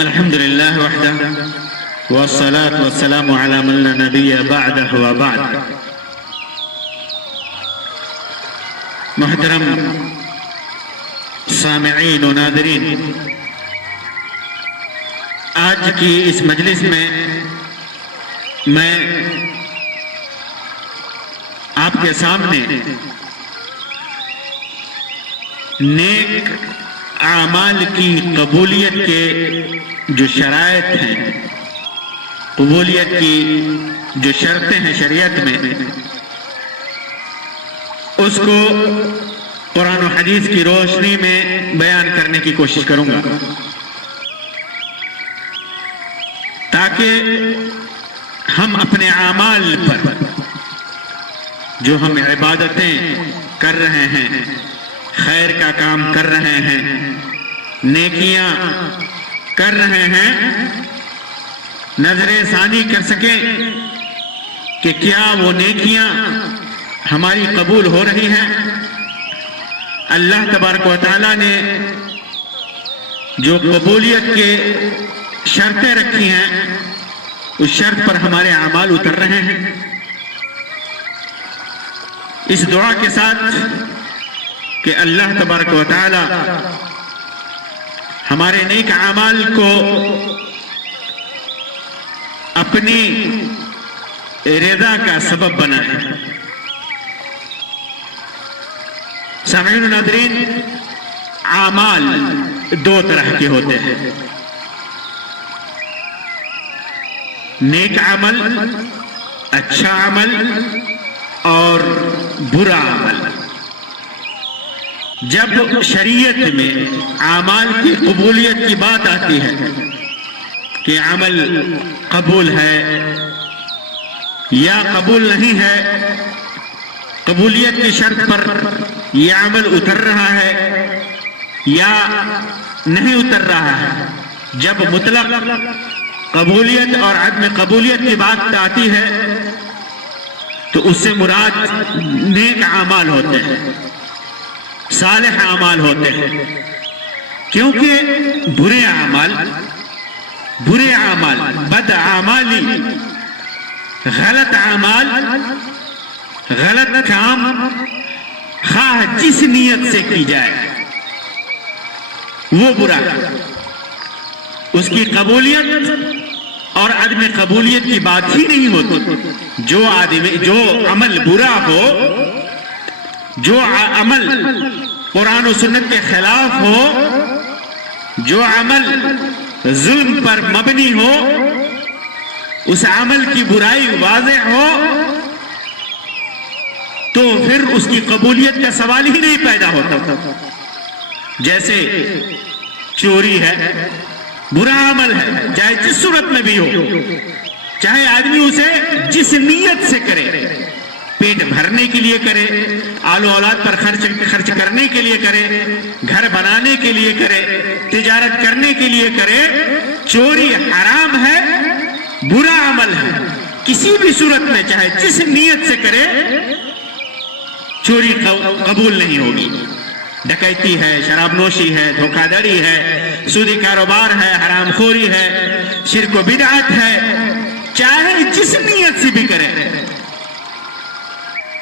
الحمد لله وحده والصلاة والسلام على من لا نبي بعده وبعد. محترم سامعین و ناظرین، آج کی اس مجلس میں آپ کے سامنے نیک اعمال کی قبولیت کے جو شرائط ہیں، قبولیت کی جو شرطیں ہیں شریعت میں، اس کو قرآن و حدیث کی روشنی میں بیان کرنے کی کوشش کروں گا، تاکہ ہم اپنے اعمال پر جو ہم عبادتیں کر رہے ہیں، خیر کا کام کر رہے ہیں، نیکیاں کر رہے ہیں، نظر ثانی کر سکیں کہ کیا وہ نیکیاں ہماری قبول ہو رہی ہیں. اللہ تبارک و تعالیٰ نے جو قبولیت کے شرطیں رکھی ہیں، اس شرط پر ہمارے اعمال اتر رہے ہیں. اس دعا کے ساتھ کہ اللہ تبارک و تعالی ہمارے نیک اعمال کو اپنی رضا کا سبب بنائے. سامعین و ناظرین، اعمال دو طرح کے ہوتے ہیں: نیک عمل، اچھا عمل اور برا عمل. جب شریعت میں اعمال کی قبولیت کی بات آتی ہے کہ عمل قبول ہے یا قبول نہیں ہے، قبولیت کی شرط پر یہ عمل اتر رہا ہے یا نہیں اتر رہا ہے، جب مطلق قبولیت اور عدم قبولیت کی بات آتی ہے تو اس سے مراد نیک اعمال ہوتے ہیں، صالح اعمال ہوتے ہیں. کیونکہ برے اعمال، بد اعمالی، غلط اعمال، غلط کام، خواہ جس نیت سے کی جائے وہ برا ہے. اس کی قبولیت اور عدم قبولیت کی بات ہی نہیں ہوتی. جو عمل برا ہو، جو عمل قرآن و سنت کے خلاف ہو، جو عمل ظلم پر مبنی ہو، اس عمل کی برائی واضح ہو تو پھر اس کی قبولیت کا سوال ہی نہیں پیدا ہوتا. جیسے چوری ہے، برا عمل ہے، چاہے جس صورت میں بھی ہو، چاہے آدمی اسے جس نیت سے کرے، پیٹ بھرنے کے لیے کرے، آل و اولاد پر خرچ کرنے کے لیے کرے، گھر بنانے کے لیے کرے، تجارت کرنے کے لیے کرے، چوری حرام ہے، برا عمل ہے. کسی بھی صورت میں چاہے جس نیت سے کرے، چوری قبول نہیں ہوگی. ڈکیتی ہے، شراب نوشی ہے، دھوکہ دڑی ہے، سودی کاروبار ہے، حرام خوری ہے، شرک و بدعت ہے، چاہے جس نیت سے بھی کرے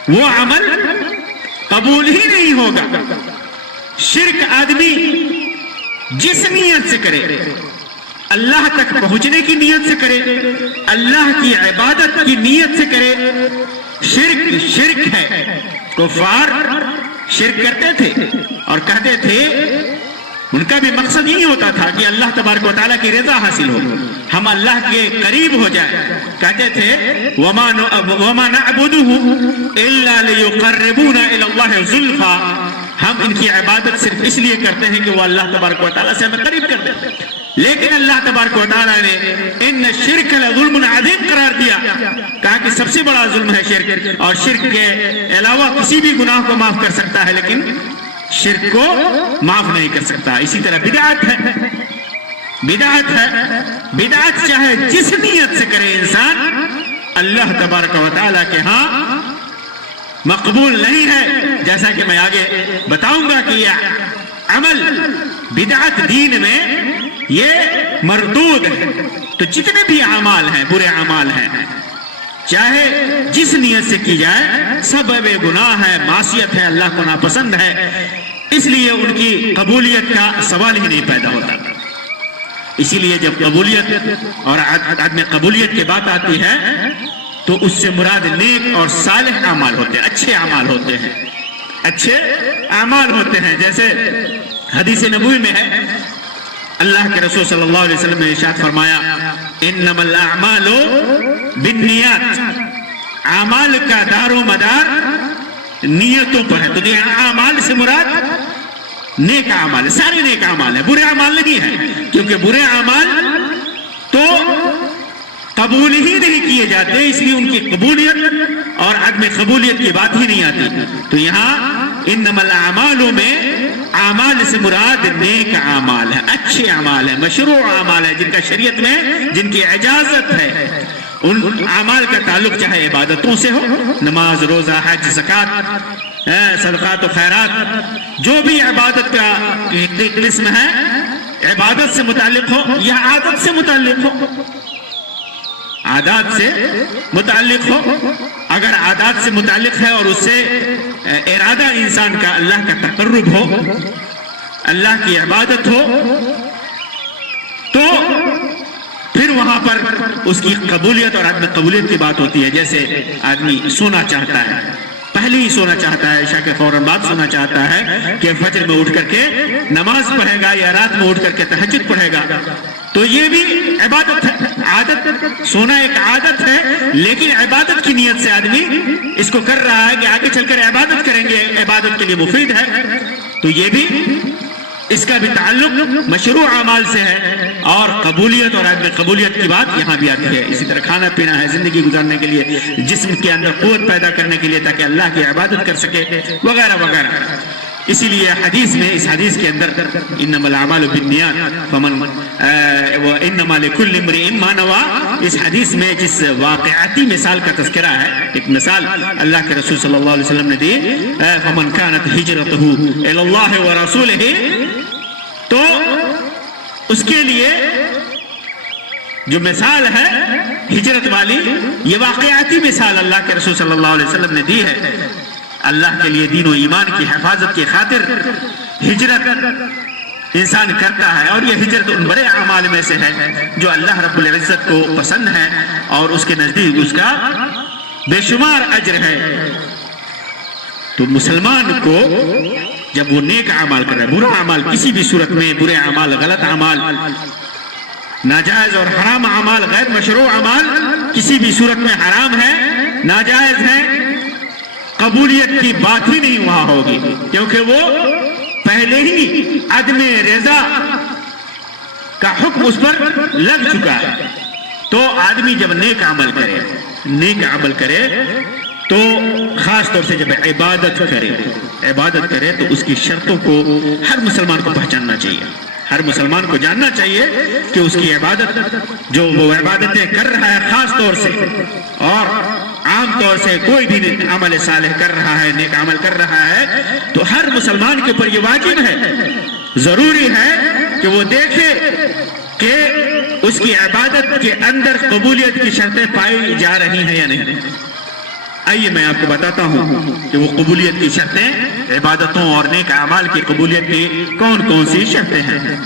وہ عمل قبول ہی نہیں ہوگا. شرک آدمی جس نیت سے کرے، اللہ تک پہنچنے کی نیت سے کرے، اللہ کی عبادت کی نیت سے کرے، شرک ہے. کفار شرک کرتے تھے اور کہتے تھے، ان کا بھی مقصد یہی ہوتا تھا کہ اللہ تبارک و تعالیٰ کی رضا حاصل ہو، ہم اللہ کے قریب ہو جائیں. کہتے تھے وَمَا نَعْبُدُهُ إِلَّا لِيُقَرِّبُونَ إِلَى اللَّهِ زُلْفَىٰ. ہم ان کی عبادت صرف اس لیے کرتے ہیں کہ وہ اللہ تبارک و تعالیٰ سے ہمیں قریب کر دیں. لیکن اللہ تبارک و تعالیٰ نے ان شرک لظلم عظیم قرار دیا، کہا کہ سب سے بڑا ظلم ہے شرک، اور شرک کے علاوہ کسی بھی گناہ کو معاف کر سکتا ہے لیکن شرک کو معاف نہیں کر سکتا. اسی طرح بدعت ہے، بدعت چاہے جس نیت سے کرے انسان، اللہ تبارک و تعالیٰ کے ہاں مقبول نہیں ہے. جیسا کہ میں آگے بتاؤں گا کہ یہ عمل بدعت دین میں یہ مردود ہے۔ تو جتنے بھی اعمال ہیں، برے اعمال ہیں، چاہے جس نیت سے کی جائے، سب بے گناہ ہے، معصیت ہے، اللہ کو ناپسند ہے، اس لیے ان کی قبولیت کا سوال ہی نہیں پیدا ہوتا۔ اسی لیے جب قبولیت اور عدم قبولیت کی بات آتی ہے تو اس سے مراد نیک اور صالح اعمال ہوتے ہیں، اچھے اعمال ہوتے ہیں، اچھے اعمال ہوتے ہیں۔ جیسے حدیث نبوی میں ہے، اللہ کے رسول صلی اللہ علیہ وسلم نے ارشاد فرمایا، انما الاعمال بالنیات، اعمال کا دار و مدار نیتوں پر ہے۔ تو یہ اعمال سے مراد نیک اعمال ہے، سارے نیک اعمال ہیں، برے اعمال نہیں ہے، کیونکہ برے اعمال تو قبول ہی نہیں کیے جاتے، اس لیے ان کی قبولیت اور عدم قبولیت کی بات ہی نہیں آتی۔ تو یہاں انما الاعمال میں اعمال سے مراد نیک اعمال ہے، اچھے اعمال ہیں، مشروع اعمال ہے، جن کا شریعت میں جن کی اجازت ہے۔ ان اعمال کا تعلق چاہے عبادتوں سے ہو، نماز، روزہ، حج، زکوٰۃ، صدقات و خیرات، جو بھی عبادت کا قسم ہے، عبادت سے متعلق ہو یا عادت سے متعلق ہو، عادات سے متعلق ہو۔ اگر عادات سے متعلق ہے اور اس سے ارادہ انسان کا اللہ کا تقرب ہو، اللہ کی عبادت ہو، تو پھر وہاں پر اس کی قبولیت اور عدم قبولیت کی بات ہوتی ہے۔ جیسے آدمی سونا چاہتا ہے، پہلے ہی سونا چاہتا ہے، عشاء کے فوراً بعد سونا چاہتا ہے کہ فجر میں اٹھ کر کے نماز پڑھے گا یا رات میں اٹھ کر کے تہجد پڑھے گا، تو یہ بھی عبادت ہے، عادت۔ سونا ایک عادت ہے، لیکن عبادت کی نیت سے آدمی اس کو کر رہا ہے کہ آگے چل کر عبادت کریں گے، عبادت کے لیے مفید ہے، تو یہ بھی اس کا بھی تعلق مشروع اعمال سے ہے۔ اور قبولیت اور عدم قبولیت کی بات یہاں بھی آتی ہے۔ اسی طرح کھانا پینا ہے، زندگی گزارنے کے لیے، جسم کے اندر قوت پیدا کرنے کے لیے تاکہ اللہ کی عبادت کر سکے، وغیرہ وغیرہ۔ اسی لیے حدیث میں، اس حدیث کے اندر انما الاعمال بالنیات وانما لكل امرئ ما نوى، اس حدیث میں جس واقعاتی مثال کا تذکرہ ہے، ایک مثال اللہ کے رسول صلی اللہ علیہ وسلم نے دی، فمن كانت هجرته الى الله ورسوله، تو اس کے لیے جو مثال ہے ہجرت والی، یہ واقعاتی مثال اللہ کے رسول صلی اللہ علیہ وسلم نے دی ہے۔ اللہ کے لیے دین و ایمان کی حفاظت کی خاطر ہجرت انسان کرتا ہے، اور یہ ہجرت ان بڑے اعمال میں سے ہے جو اللہ رب العزت کو پسند ہے اور اس کے نزدیک اس کا بے شمار اجر ہے۔ تو مسلمان کو جب وہ نیک اعمال کر رہا ہے، برا اعمال کسی بھی صورت میں، برے اعمال، غلط اعمال، ناجائز اور حرام اعمال، غیر مشروع اعمال کسی بھی صورت میں حرام ہے، ناجائز ہے، قبولیت کی بات ہی نہیں وہاں ہوگی، کیونکہ وہ پہلے ہی عدم رضا کا حکم اس پر لگ چکا ہے۔ تو آدمی جب نیک عمل کرے تو خاص طور سے جب عبادت کرے تو اس کی شرطوں کو ہر مسلمان کو پہچاننا چاہیے، ہر مسلمان کو جاننا چاہیے کہ اس کی عبادت، جو وہ عبادتیں کر رہا ہے خاص طور سے اور عام طور سے کوئی بھی عمل صالح کر رہا ہے، نیک عمل کر رہا ہے، تو ہر مسلمان کے اوپر یہ واجب ہے، ضروری ہے کہ وہ دیکھے کہ اس کی عبادت کے اندر قبولیت کی شرطیں پائی جا رہی ہیں یا نہیں۔ آئیے میں آپ کو بتاتا ہوں کہ وہ قبولیت کی شرطیں، عبادتوں اور نیک اعمال کی قبولیت کی کون کون سی شرطیں ہیں۔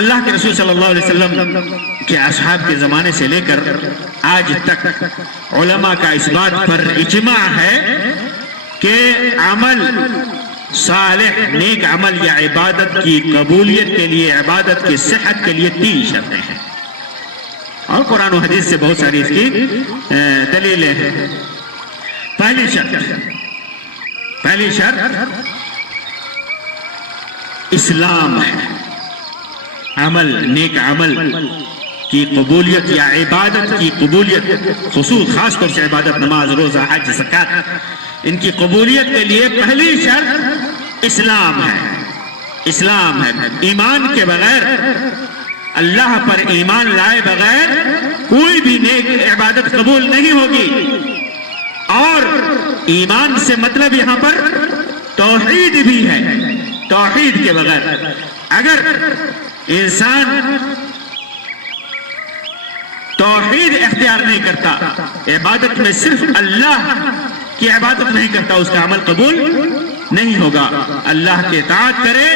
اللہ کے رسول صلی اللہ علیہ وسلم کے اصحاب کے زمانے سے لے کر آج تک علماء کا اس بات پر اجماع ہے کہ عمل صالح، نیک عمل یا عبادت کی قبولیت کے لیے، عبادت کی صحت کے لیے 3 شرطیں ہیں، اور قرآن و حدیث سے بہت ساری اس کی دلیلیں ہیں۔ پہلی شرط اسلام ہے۔ عمل، نیک عمل کی قبولیت یا عبادت کی قبولیت، خاص طور سے عبادت، نماز، روزہ، حج، زکوٰۃ، ان کی قبولیت کے لیے پہلی شرط اسلام ہے۔ ایمان کے بغیر، اللہ پر ایمان لائے بغیر کوئی بھی نیک عبادت قبول نہیں ہوگی۔ اور ایمان سے مطلب یہاں پر توحید بھی ہے، توحید کے بغیر اگر انسان توحید اختیار نہیں کرتا، عبادت میں صرف اللہ کی عبادت نہیں کرتا، اس کا عمل قبول نہیں ہوگا۔ اللہ کی اطاعت کرے،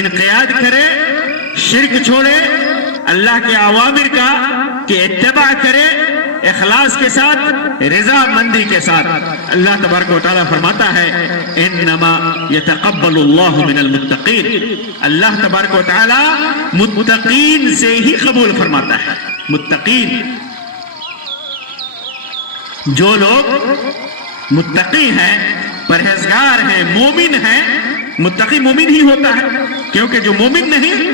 انقیاد کرے، شرک چھوڑے، اللہ کے اوامر کا کہ اتباع کرے اخلاص کے ساتھ، رضا مندی کے ساتھ۔ اللہ تبارک و تعالیٰ فرماتا ہے انما یتقبل اللہ من المتقین، اللہ تبارک و تعالیٰ متقین سے ہی قبول فرماتا ہے۔ متقین، جو لوگ متقی ہیں، پرہیزگار ہیں، مومن ہیں، متقی مومن ہی ہوتا ہے، کیونکہ جو مومن نہیں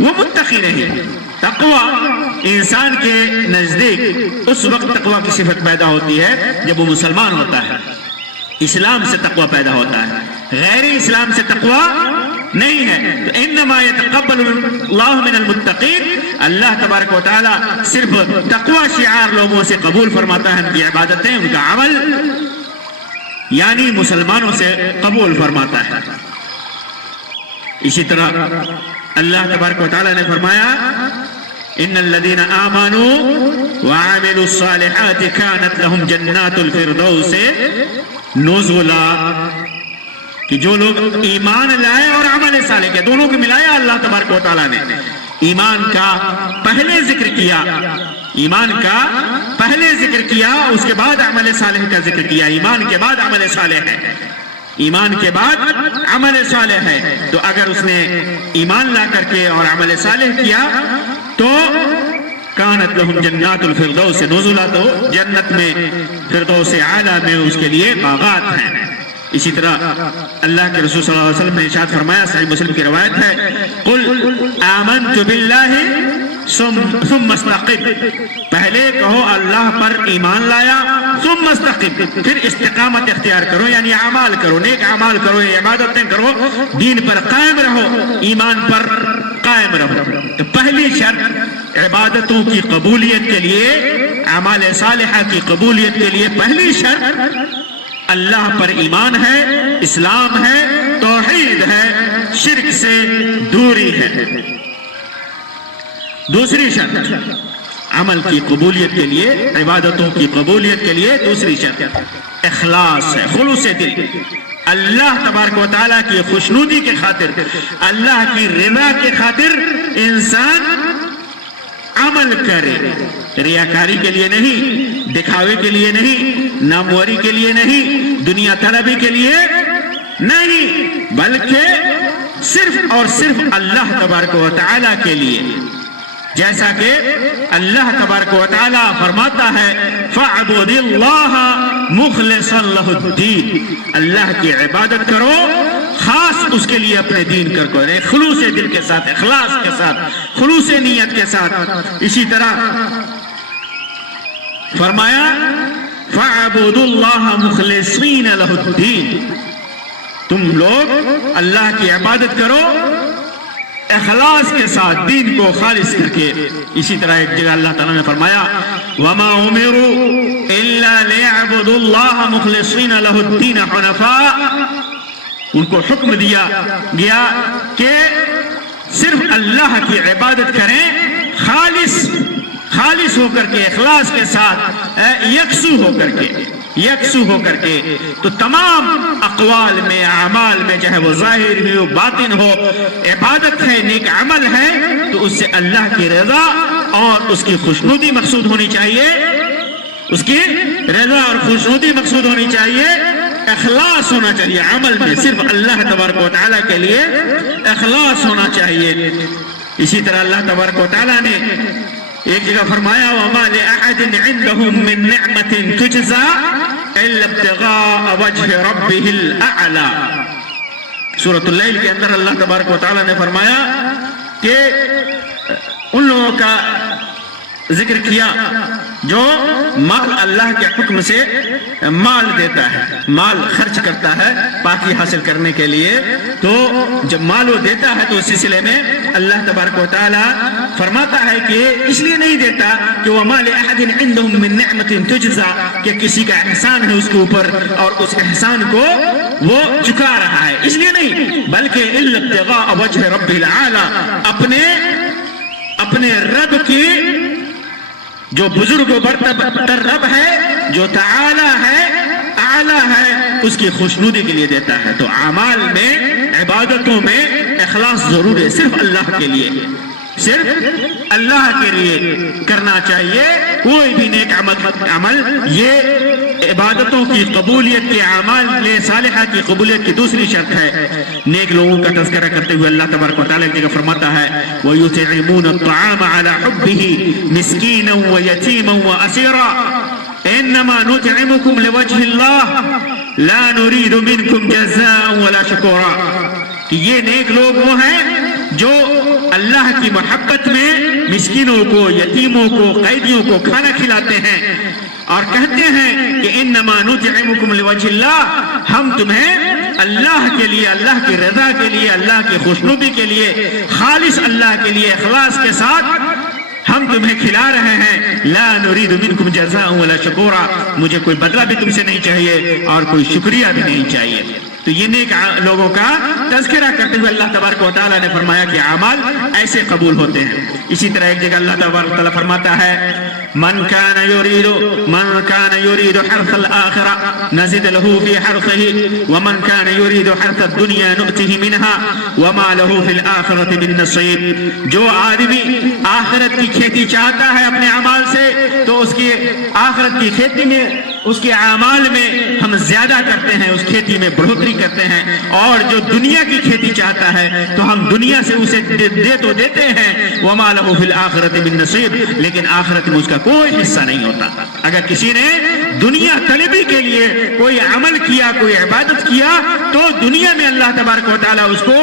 وہ متقی نہیں۔ تقوی انسان کے نزدیک اس وقت تقوی کی صفت پیدا ہوتی ہے جب وہ مسلمان ہوتا ہے، اسلام سے تقوی پیدا ہوتا ہے، غیر اسلام سے تقوی نہیں ہے۔ تو انما یتقبل اللہ من المتقین، اللہ تبارک و تعالیٰ صرف تقوی شعار لوگوں سے قبول فرماتا ہے، ان کی عبادتیں، ان کا عمل، یعنی مسلمانوں سے قبول فرماتا ہے۔ اسی طرح اللہ تبارک و تعالیٰ نے فرمایا ان الذين آمنوا وعملوا الصالحات كانت لهم جنات الفردوس نزلا، کہ جو لوگ ایمان لائے اور عمل صالح کے دونوں کو ملایا اللہ تبارک و تعالیٰ نے۔ ایمان کا پہلے ذکر کیا، ایمان کا پہلے ذکر کیا، اس کے بعد عمل صالح کا ذکر کیا۔ ایمان کے بعد عمل صالح ہے، ایمان کے بعد عمل صالح ہے۔ تو اگر اس نے ایمان لا کر کے اور عمل صالح کیا تو کانت لہم جنات الفردوس نزلا، تو جنت میں فردوس اعلیٰ میں اس کے لیے باغات ہیں۔ اسی طرح اللہ کے رسول صلی اللہ علیہ وسلم نے ارشاد فرمایا، صحیح مسلم کی روایت ہے، قل آمنت باللہ ثم استقم، پہلے کہو اللہ پر ایمان لایا، ثم استقم، پھر استقامت اختیار کرو، یعنی اعمال کرو، نیک اعمال کرو، عبادتیں کرو، دین پر قائم رہو، ایمان پر قائم رہو۔ تو پہلی شرط عبادتوں کی قبولیت کے لیے، اعمال صالحہ کی قبولیت کے لیے پہلی شرط اللہ پر ایمان ہے، اسلام ہے، توحید ہے، شرک سے دوری ہے۔ دوسری شرط عمل کی قبولیت کے لیے، عبادتوں کی قبولیت کے لیے دوسری شرط اخلاص ہے، خلوص دل، اللہ تبارک و تعالیٰ کی خوشنودی کے خاطر، اللہ کی رضا کے خاطر انسان عمل کرے، ریاکاری کے لیے نہیں، دکھاوے کے لیے نہیں، ناموری کے لیے نہیں، دنیا طلبی کے لیے نہیں، بلکہ صرف اور صرف اللہ تبارک و تعالیٰ کے لیے۔ جیسا کہ اللہ تبارک و تعالیٰ فرماتا ہے فَاعْبُدِ اللَّهَ مُخْلِصًا لَهُ الدِّينَ، اللہ کی عبادت کرو، خاص اس کے لیے اپنے دین کر کو، خلوص دل کے ساتھ، اخلاص کے ساتھ، خلوص نیت کے ساتھ۔ اسی طرح فرمایا فَاعْبُدُ اللَّهَ مُخْلِصِينَ لَهُ الدِّينَ، تم لوگ اللہ کی عبادت کرو اخلاص کے ساتھ، دین کو خالص کر کے۔ اسی طرح ایک جگہ اللہ تعالیٰ نے فرمایا وَمَا أُمِرُوا إِلَّا لِيَعْبُدُوا اللَّهَ مُخْلِصِينَ لَهُ الدِّينَ حُنَفَاءَ، ان کو حکم دیا گیا کہ صرف اللہ کی عبادت کریں، خالص ہو کر کے، اخلاص کے ساتھ، یکسو ہو کر کے۔ تو تمام اقوال میں، اعمال میں، چاہے وہ ظاہر ہو، باطن ہو، عبادت ہے، نیک عمل ہے، تو اس سے اللہ کی رضا اور اس کی خوشنودی مقصود ہونی چاہیے، اس کی رضا اور خوشنودی مقصود ہونی چاہیے، اخلاص ہونا چاہیے عمل میں، صرف اللہ تبارک و تعالیٰ کے لیے اخلاص ہونا چاہیے۔ اسی طرح اللہ تبارک و تعالیٰ نے ایک جگہ فرمایا وَمَا لِأَحَدٍ عِنْدَهُمْ مِّن نِعْمَةٍ تُجْزَى إِلَّا ابْتِغَاءَ وَجْهِ رَبِّهِ الْأَعْلَى، سورۃ اللیل کے اندر اللہ تبارک و تعالیٰ نے فرمایا کہ ان لوگوں کا ذکر کیا جو مال اللہ کے حکم سے مال دیتا ہے، مال خرچ کرتا ہے پاکی حاصل کرنے کے لیے، تو جب مال وہ دیتا ہے تو اس سلسلے میں اللہ تبارک و تعالیٰ فرماتا ہے کہ اس لیے نہیں دیتا کہ وَمَا لِأَحَدٍ عِنْدَهُمْ مِّن نِعْمَةٍ تُجْزَى، کہ کسی کا احسان ہے اس کے اوپر اور اس احسان کو وہ چکا رہا ہے، اس لیے نہیں، بلکہ إِلَّا ابْتِغَاءَ وَجْهِ رَبِّهِ الْأَعْلَى، اپنے اپنے رب کی جو بزرگ و برتر رب ہے، جو تعالی ہے، اعلی ہے، اس کی خوشنودی کے لیے دیتا ہے۔ تو اعمال میں، عبادتوں میں اخلاص ضرور ہے، صرف اللہ کے لیے، صرف اللہ کے لیے کرنا چاہیے۔ کوئی بھی نیک عمل، یہ عبادتوں کی قبولیت کے، اعمال صالحہ کی قبولیت کی دوسری شرط ہے۔ نیک لوگوں کا تذکرہ کرتے ہوئے اللہ تبارک و تعالیٰ ایک جگہ فرماتا ہے وَيُطْعِمُونَ الطَّعَامَ عَلَى حُبِّهِ مِسْكِينًا وَيَتِيمًا وَأَسِيرًا إِنَّمَا نُطْعِمُكُمْ لِوَجْهِ اللَّهِ لَا نُرِيدُ مِنْكُمْ جَزَاءً وَلَا شُكُورًا، کہ یہ نیک لوگ وہ ہیں جو اللہ کی محبت میں مسکینوں کو، یتیموں کو، قیدیوں کو کھانا کھلاتے ہیں اور کہتے ہیں کہ انما نطعمکم لوجہ اللہ، ہم تمہیں اللہ کے لیے، اللہ کی رضا کے لیے، اللہ کی خوشنودی کے لیے، خالص اللہ کے لیے اخلاص کے ساتھ ہم تمہیں کھلا رہے ہیں۔ لا نرید منکم جزاء ولا شکورا، مجھے کوئی بدلہ بھی تم سے نہیں چاہیے اور کوئی شکریہ بھی نہیں چاہیے۔ تو یہ نیک لوگوں کا تذکرہ کرتے ہوئے اللہ تبارک و تعالیٰ نے فرمایا کہ اعمال ایسے قبول ہوتے ہیں۔ اسی طرح ایک جگہ اللہ تبارک و تعالیٰ فرماتا ہے من كان يريد حرث الآخرة نزد له في حرثه ومن كان يريد حرث الدنيا نؤته منها وما له في الآخرة من نصيب۔ جو آدمی آخرت کی کھیتی چاہتا ہے اپنے اعمال سے، تو اس کی آخرت کی کھیتی میں، اس کے اعمال میں ہم زیادہ کرتے ہیں، اس کھیتی میں بڑھوتری کرتے ہیں، اور جو دنیا کی کھیتی چاہتا ہے تو ہم دنیا سے اسے دے تو دیتے ہیں، وَمَا لَهُ فِي الْآخِرَةِ مِن نَصِيب، لیکن آخرت میں اس کا کوئی حصہ نہیں ہوتا۔ اگر کسی نے دنیا طلبی کے لیے کوئی عمل کیا، کوئی عبادت کیا، تو دنیا میں اللہ تبارک و تعالیٰ اس کو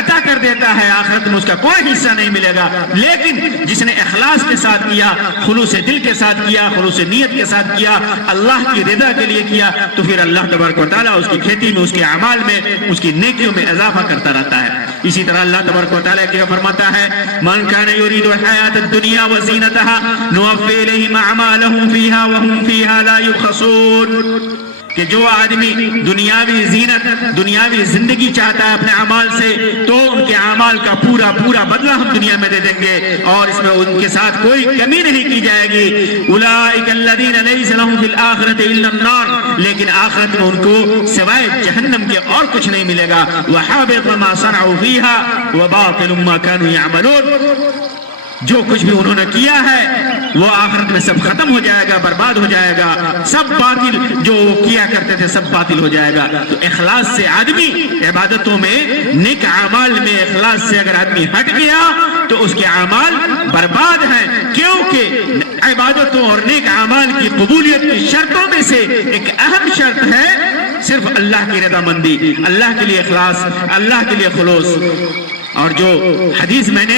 عطا کر دیتا ہے، آخرت میں اس کا کوئی حصہ نہیں ملے گا۔ لیکن جس نے اخلاص کے ساتھ کیا، خلوص دل کے ساتھ کیا، خلوص نیت کے ساتھ کیا، اللہ کی رضا کے لیے کیا، تو پھر اللہ تبارک و تعالیٰ اس کی کھیتی میں، اس کے اعمال میں، اس کی نیکیوں میں اضافہ کرتا رہتا ہے۔ اسی طرح اللہ تبارک و تعالیٰ کیا فرماتا ہے من كان يريد الحياة الدنيا وزينتها نوفي إليهم أعمالهم فيها وهم فيها لا يبخسون، کہ جو آدمی دنیاوی زینت، دنیاوی زندگی چاہتا ہے اپنے اعمال سے، تو ان کے اعمال کا پورا پورا بدلہ ہم دنیا میں دے دیں گے اور اس میں ان کے ساتھ کوئی کمی نہیں کی جائے گی۔ اولئک الذین لیس لهم فی الآخرۃ الا النار، لیکن آخرت میں ان کو سوائے جہنم کے اور کچھ نہیں ملے گا۔ وحبط ما صنعوا فیها وباطل ما كانوا يعملون، جو کچھ بھی انہوں نے کیا ہے وہ آخرت میں سب ختم ہو جائے گا، برباد ہو جائے گا، سب باطل جو کیا کرتے تھے سب باطل ہو جائے گا۔ تو اخلاص سے آدمی عبادتوں میں، نیک اعمال میں اخلاص سے اگر آدمی ہٹ گیا تو اس کے اعمال برباد ہیں، کیونکہ عبادتوں اور نیک اعمال کی قبولیت کی شرطوں میں سے ایک اہم شرط ہے صرف اللہ کی رضا مندی، اللہ کے لیے اخلاص، اللہ کے لیے خلوص۔ اور جو حدیث میں نے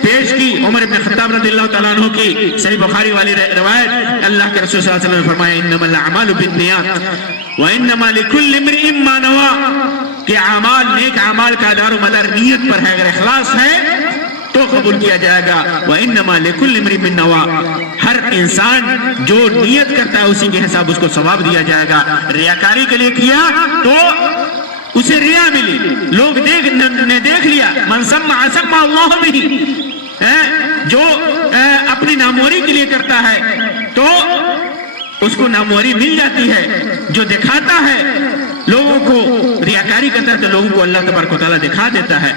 پیش کی عمر بن خطاب رضی اللہ تعالیٰ عنہ کی، صحیح بخاری والی روایت، اللہ کے رسول صلی اللہ علیہ وسلم نے فرمایا انما الاعمال بالنیات وانما لكل امرئ ما نوى، کہ اعمال، نیک اعمال کا دار و مدار نیت پر ہے، اگر اخلاص ہے تو قبول کیا جائے گا۔ وانما لكل امرئ ما نوى، ہر انسان جو نیت کرتا ہے اسی کے حساب اس کو ثواب دیا جائے گا۔ ریاکاری کے لیے کیا تو اسے ریا ملی، لوگ نے دیکھ لیا، من سمع سمع اللہ بہ، جو اپنی ناموری کے لیے کرتا ہے تو اس کو ناموری مل جاتی ہے، جو دکھاتا ہے لوگوں کو، ریاکاری کرتا ہے تو لوگوں کو اللہ تبارک و تعالیٰ دکھا دیتا ہے۔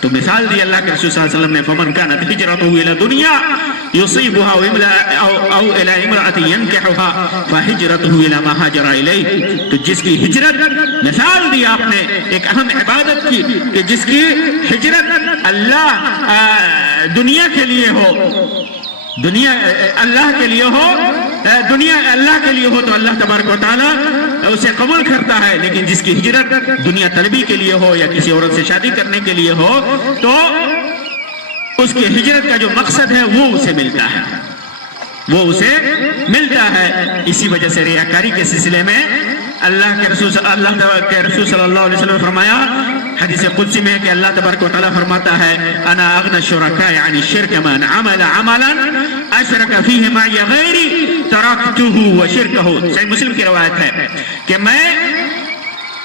تو مثال دی اللہ کے رسول صلی اللہ علیہ وسلم نے فمن كانت هجرته الى دنیا يصيبها او الى امرأة ينكحها فهجرته الى ما هاجر اليه، تو جس کی ہجرت، مثال دی آپ نے ایک اہم عبادت کی کہ جس کی ہجرت اللہ دنیا کے لیے ہو، دنیا اللہ کے لیے ہو، دنیا اللہ کے لیے ہو تو اللہ تبارک و تعالیٰ اسے قبول کرتا ہے، لیکن جس کی ہجرت دنیا طلبی کے لیے ہو یا کسی عورت سے شادی کرنے کے لیے ہو تو اس کی ہجرت کا جو مقصد ہے وہ اسے ملتا ہے، وہ اسے ملتا ہے۔ اسی وجہ سے ریاکاری کے سلسلے میں اللہ کے رسول صلی اللہ علیہ وسلم نے فرمایا، حدیث قدسی میں کہ اللہ تبارک و تعالیٰ فرماتا ہے انا اغنى الشركاء عن الشرك من عمل عملا اشرك فيه معي غيري تركته وشركه، صحیح مسلم کی روایت ہے کہ میں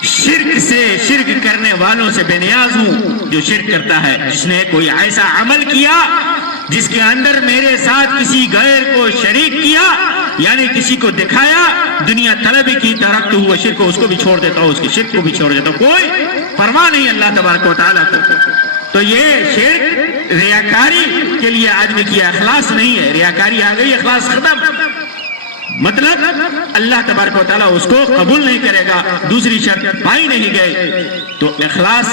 شرک سے، شرک کرنے والوں سے بے نیاز ہوں۔ جو شرک کرتا ہے، جس نے کوئی ایسا عمل کیا جس کے اندر میرے ساتھ کسی غیر کو شریک کیا، یعنی کسی کو دکھایا، دنیا طلبی کی ترکت ہوا شرک، اس کو بھی چھوڑ دیتا ہوں، اس کے شرک کو بھی چھوڑ دیتا ہوں، کوئی پرواہ نہیں اللہ تبارک و تعالیٰ کو۔ تو یہ شرک ریاکاری کے لیے آدمی کیا، اخلاص نہیں ہے۔ ریاکاری آ گئی، اخلاص ختم، مطلب اللہ تبارک و تعالیٰ اس کو قبول نہیں کرے گا۔ دوسری شرط پائی نہیں گئی تو اخلاص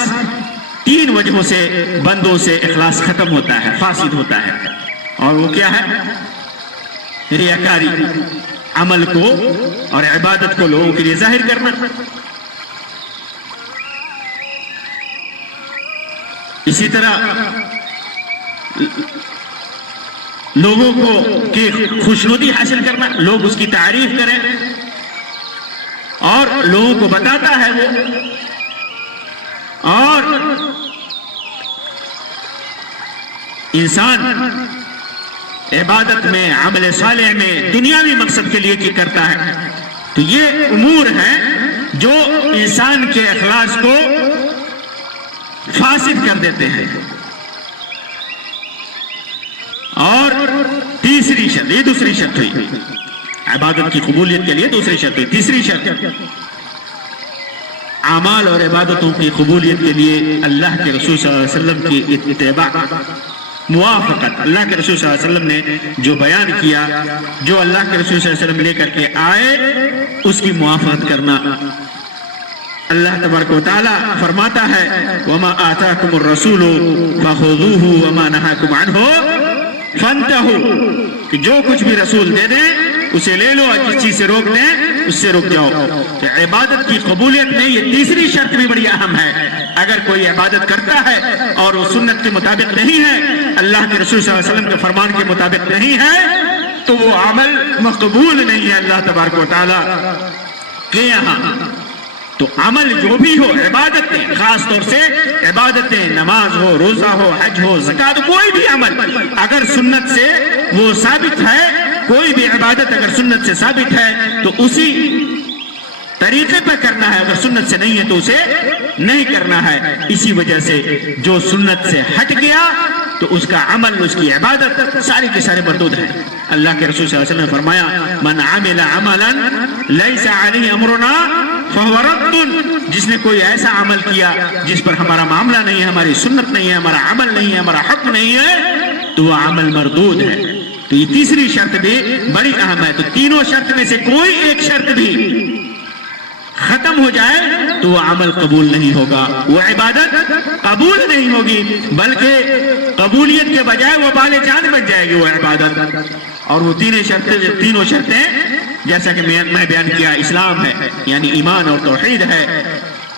تین وجہوں سے بندوں سے اخلاص ختم ہوتا ہے، فاسد ہوتا ہے، اور وہ کیا ہے؟ ریاکاری، عمل کو اور عبادت کو لوگوں کے لیے ظاہر کرنا۔ اسی طرح لوگوں کو کی خوشنودی حاصل کرنا، لوگ اس کی تعریف کریں اور لوگوں کو بتاتا ہے وہ، اور انسان عبادت میں، عمل صالح میں، دنیاوی مقصد کے لیے کی کرتا ہے۔ تو یہ امور ہیں جو انسان کے اخلاص کو فاسد کر دیتے ہیں۔ اور تیسری شرط، یہ دوسری شرط ہوئی عبادت کی قبولیت کے لیے، دوسری شرط ہوئی۔ تیسری شرط، اعمال اور عبادتوں کی قبولیت کے لیے اللہ کے رسول صلی اللہ علیہ وسلم کی اتباع، موافقت۔ اللہ کے رسول صلی اللہ علیہ وسلم نے جو بیان کیا، جو اللہ کے رسول صلی اللہ علیہ وسلم لے کر کے آئے، اس کی موافقت کرنا۔ اللہ تبارک و تعالیٰ فرماتا ہے وَمَا آتَاكُمُ الرَّسُولُ فَخُذُوهُ وَمَا نَهَاكُمْ عَنْهُ فَانْتَهُوا، کہ جو کچھ بھی رسول دے دیں اسے لے لو، اور جس چیز سے روک دیں اس سے رک جاؤ۔ تو عبادت کی قبولیت میں یہ تیسری شرط بھی بڑی اہم ہے۔ اگر کوئی عبادت کرتا ہے اور وہ سنت کے مطابق نہیں ہے، اللہ کے رسول صلی اللہ علیہ وسلم کے فرمان کے مطابق نہیں ہے، تو وہ عمل مقبول نہیں ہے اللہ تبارک و تعالیٰ کے یہاں۔ تو عمل جو بھی ہو، عبادتیں، خاص طور سے عبادتیں، نماز ہو، روزہ ہو، حج ہو، زکوٰۃ، کوئی بھی عمل اگر سنت سے وہ ثابت ہے، کوئی بھی عبادت اگر سنت سے ثابت ہے تو اسی طریقے پہ کرنا ہے، اگر سنت سے نہیں ہے تو اسے نہیں کرنا ہے۔ اسی وجہ سے جو سنت سے ہٹ گیا تو اس کا عمل، اس کی عبادت ساری کے سارے مردود ہیں۔ اللہ کے رسول صلی اللہ علیہ وسلم نے فرمایا من عمل عملا لیس علیہ امرنا فہو رد، جس نے کوئی ایسا عمل کیا جس پر ہمارا معاملہ نہیں ہے، ہماری سنت نہیں ہے، ہمارا عمل نہیں ہے، ہمارا حق نہیں ہے، تو وہ عمل مردود ہے۔ تو یہ تیسری شرط بھی بڑی اہم ہے۔ تو تینوں شرط میں سے کوئی ایک شرط بھی ختم ہو جائے تو وہ عمل قبول نہیں ہوگا، وہ عبادت قبول نہیں ہوگی، بلکہ قبولیت کے بجائے وہ بال جان بن جائے گی وہ عبادت۔ اور وہ تینوں شرطیں جیسا کہ میں بیان کیا، اسلام ہے یعنی ایمان اور توحید ہے،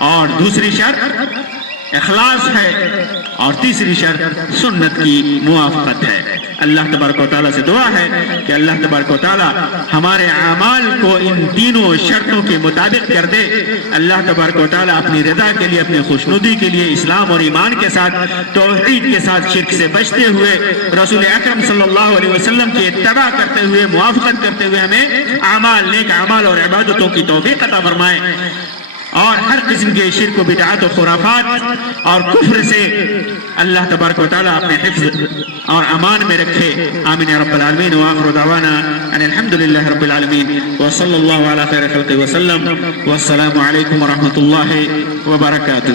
اور دوسری شرط اخلاص ہے، اور تیسری شرط سنت کی موافقت ہے۔ اللہ تبارک و تعالیٰ سے دعا ہے کہ اللہ تبارک و تعالیٰ ہمارے اعمال کو ان تینوں شرطوں کے مطابق کر دے۔ اللہ تبارک و تعالیٰ اپنی رضا کے لیے، اپنی خوشنودی کے لیے اسلام اور ایمان کے ساتھ، توحید کے ساتھ، شرک سے بچتے ہوئے، رسول اکرم صلی اللہ علیہ وسلم کی اتباع کرتے ہوئے، موافقت کرتے ہوئے ہمیں اعمال، نیک اعمال اور عبادتوں کی توفیق عطا فرمائے، اور ہر قسم کے شرک و بدعات و خرافات اور کفر سے اللہ تبارک و تعالیٰ اپنے حفظ اور امان میں رکھے۔ آمین یا رب العالمین، وآخر دعوانا ان الحمدللہ رب العالمین، وصلی اللہ علی خیر خلقہ وسلم، والسلام علیکم ورحمۃ اللہ وبرکاتہ۔